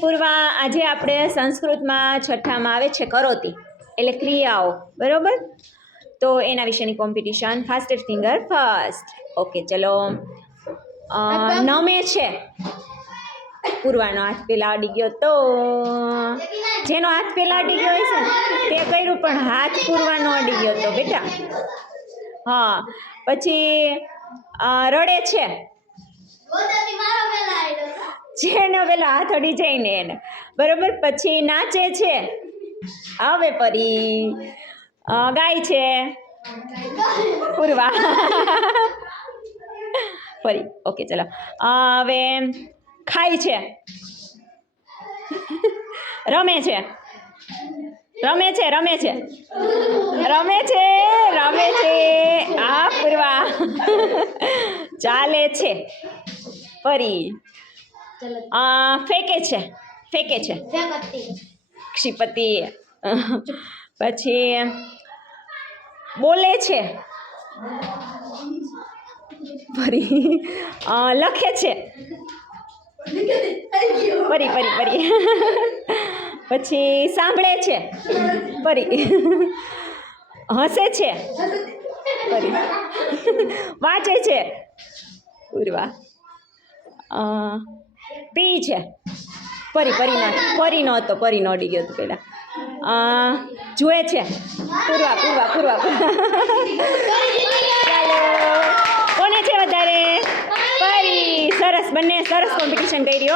પૂર્વા, આજે આપણે સંસ્કૃતમાં છઠ્ઠામાં આવે છે કરોતી, એટલે ક્રિયાઓ, બરોબર? તો એના વિશેની competition, fastest finger first. Okay, ચલો. નમે છે. પૂર્વાનો હાથ પેલા અડી ગયો, તો જેનો હાથ પેલા અડી ગયો હશે ને તે કર્યું, પણ હાથ પૂર્વાનો અડી ગયો તો બેટા. હા, પછી રડે છે. જેનો પેલા હાથ અડી જાય ને એને, બરોબર. પછી નાચે છે. હવે પરી ગાય છે પૂર્વા. ફરી ઓકે, ચલો. હવે ખાય છે. રમે છે. રમે છે. રમે છે. રમે છે. રમે છે. આ પૂર્વા. ચાલે છે. ફરી ફેંકે છે. ફેંકે છે. ક્ષિપતિ. પછી બોલે છે. ફરી લખે છે. ફરી ફરી ફરી પછી સાંભળે છે. ફરી હસે છે. ફરી વાંચે છે. પૂર્વા પી છે. પરી પરી નો હતો, પરી નો અડી ગયો હતો પેલા. જુએ છે. પૂર્વા પૂર્વા પૂર્વા. ચાલો, કોને છે વધારે? પરી. સરસ, બંને સરસ કોમ્પિટિશન કરી.